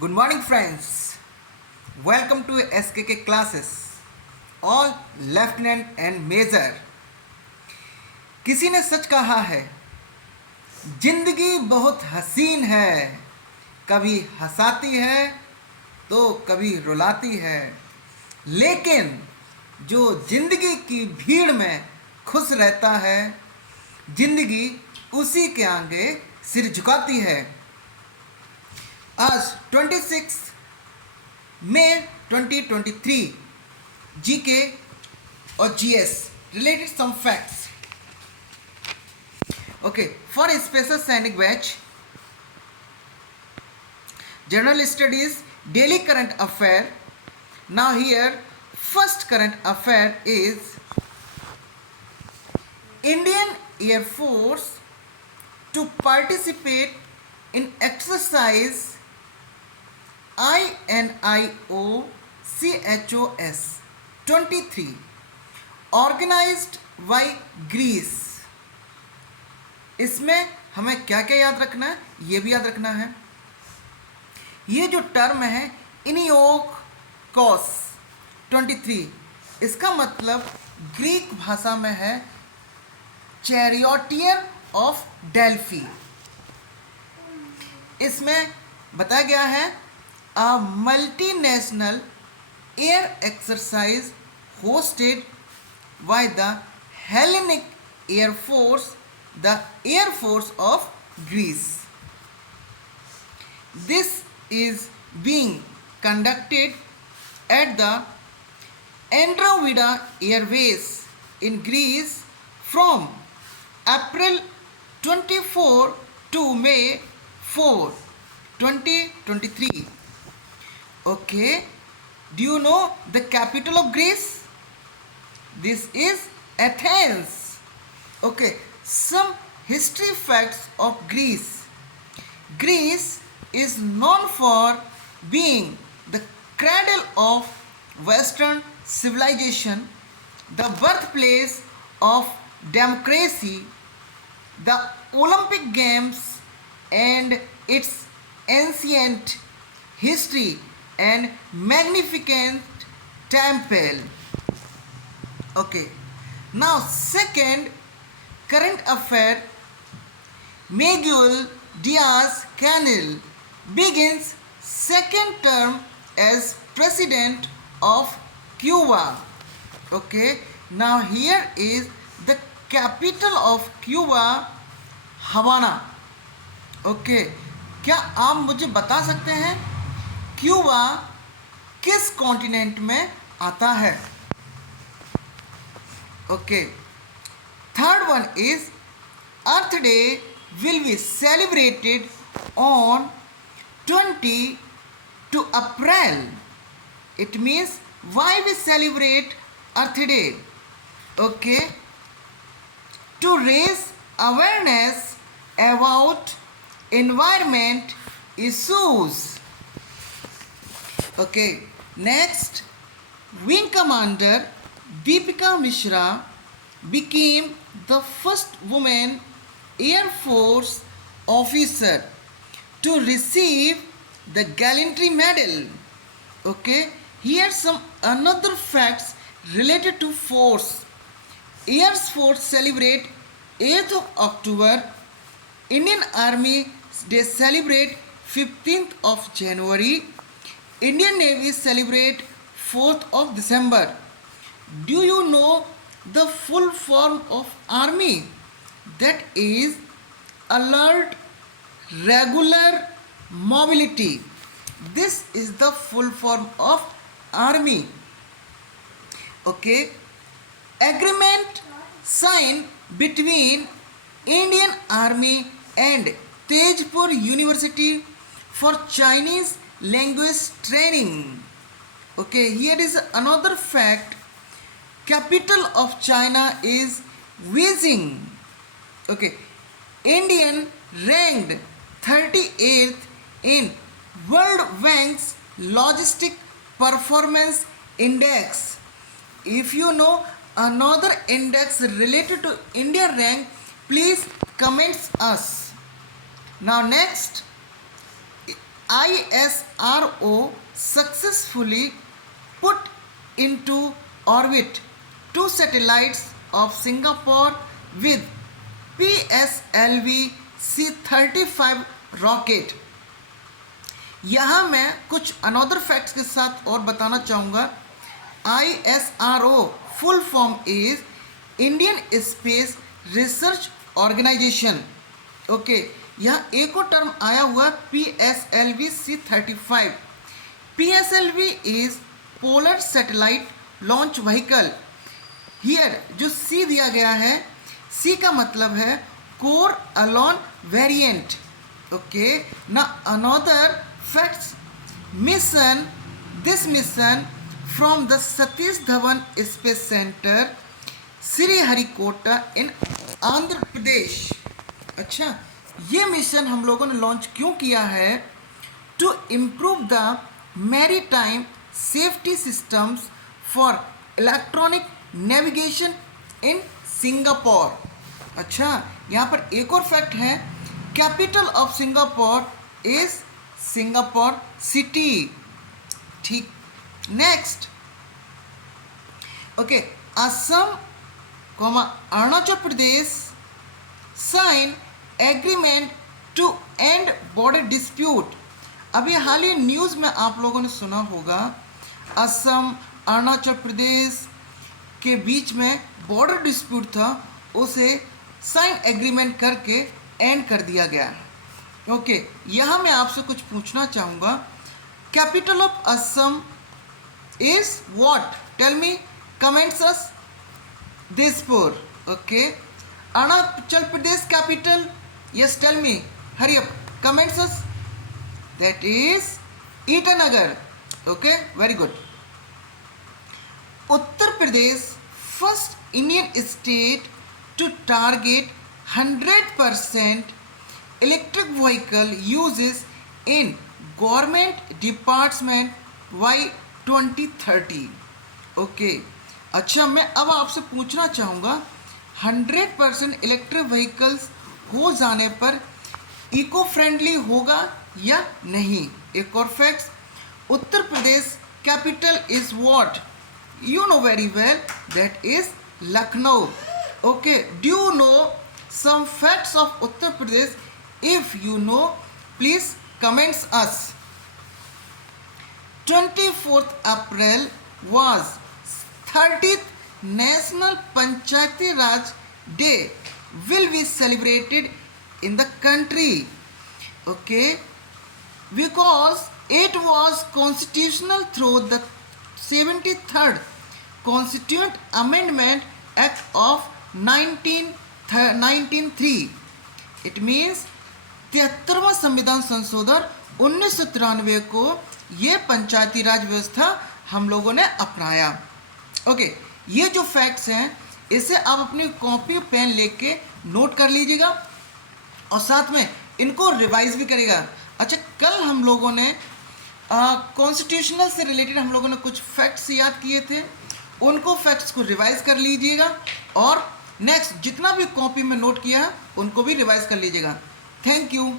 Good morning, friends. Welcome to SKK classes. All lieutenant and major. किसी ने सच कहा है, जिंदगी बहुत हसीन है, कभी हंसाती है तो कभी रुलाती है, लेकिन जो जिंदगी की भीड़ में खुश रहता है, जिंदगी उसी के आगे सिर झुकाती है. आज 26 मई 2023 जीके और GS related some facts. Okay, for a special scientific batch, general studies, daily current affair. Now here, first current affair is Indian Air Force to participate in exercise INIO CHOS 23 organized by Greece. इसमें हमें क्या क्या याद रखना है, ये भी याद रखना है. ये जो टर्म है इनियोक कॉस 23, इसका मतलब ग्रीक भाषा में है चैरियोटियर ऑफ डेल्फी. इसमें बताया गया है a multinational air exercise hosted by the Hellenic Air Force, the Air Force of Greece. This is being conducted at the Andromeda Airways in Greece from April 24 to May 4, 2023. Okay, do you know the capital of Greece? This is Athens. Okay, some history facts of Greece. Greece is known for being the cradle of Western civilization, the birthplace of democracy, the Olympic Games, and its ancient history and magnificent temple. Okay, now second current affair, Miguel Diaz-Canel begins second term as president of Cuba. Okay, now here is the capital of Cuba, Havana. Okay, क्या आप मुझे बता सकते हैं Cuba किस continent में आता है? Okay, third one is Earth Day will be celebrated on 22 April. It means why we celebrate Earth Day? Okay, to raise awareness about environment issues. Okay, next, Wing Commander Deepika Mishra became the first woman Air Force officer to receive the Gallantry Medal. Okay, here some another facts related to force. Air Force celebrate 8th of October. Indian Army Day celebrate 15th of January. Indian Navy celebrate 4th of December. Do you know the full form of Army? That is Alert Regular Mobility. This is the full form of Army. Okay. Agreement signed between Indian Army and Tezpur University for Chinese language training. Okay, here is another fact. Capital of China is Beijing. Okay, Indian ranked 38th in World Bank's Logistic Performance Index. If you know another index related to India rank, please comments us. Now next, ISRO successfully put into orbit 2 satellites of Singapore with PSLV C-35 rocket. यहाँ मैं कुछ another facts के साथ और बताना चाहूँगा। ISRO full form is Indian space research organisation. Okay, यहाँ एक और टर्म आया हुआ PSLV C-35। PSLV is polar satellite launch vehicle. Here जो C दिया गया है, C का मतलब है कोर अलोन वेरिएंट। ओके, ना another facts, mission, this mission from the Satish Dhawan space centre Sriharikota in Andhra Pradesh. अच्छा, ये मिशन हम लोगों ने लॉन्च क्यों किया है? To improve the maritime safety systems for electronic navigation in Singapore. अच्छा, यहाँ पर एक और फैक्ट है, capital of Singapore is Singapore city. ठीक, next, okay, Assam Arunachal Pradesh sign agreement to end border dispute. अभी हाल ही न्यूज़ में आप लोगों ने सुना होगा, असम अरुणाचल प्रदेश के बीच में बॉर्डर डिस्प्यूट था, उसे साइन एग्रीमेंट करके एंड कर दिया गया। ओके, यहाँ मैं आपसे कुछ पूछना चाहूँगा, capital of Assam is what? Tell me, comments us Dispur. Okay, Arunachal Pradesh capital, yes, tell me, hurry up, comments us, that is Itanagar. Okay, very good. Uttar Pradesh first Indian state to target 100% electric vehicle uses in government department by 2030. Okay, अच्छा, मैं अब आपसे पूछना चाहूँगा 100% electric vehicles हो जाने पर eco friendly होगा या नहीं? एक और facts, Uttar Pradesh capital is what? You know very well, that is Lucknow. Okay, do you know some facts of Uttar Pradesh? If you know, please comments us. 24 April was 30th National Panchayati Raj Day will be celebrated in the country. Okay, because it was constitutional through the 73rd Constituent Amendment Act of 1903. It means 73वां संविधान संशोधन 1993 को ये पंचायती राज व्यवस्था हम लोगों ने अपनाया। Okay, ये जो फैक्ट्स हैं इसे आप अपनी कॉपी पेन लेके नोट कर लीजिएगा और साथ में इनको रिवाइज भी करेगा। अच्छा, कल हम लोगों ने कॉन्स्टिट्यूशनल से रिलेटेड हम लोगों ने कुछ फैक्ट्स याद किए थे, उनको फैक्ट्स को रिवाइज कर लीजिएगा और नेक्स्ट जितना भी कॉपी में नोट किया है उनको भी रिवाइज कर लीजिएगा। Thank you.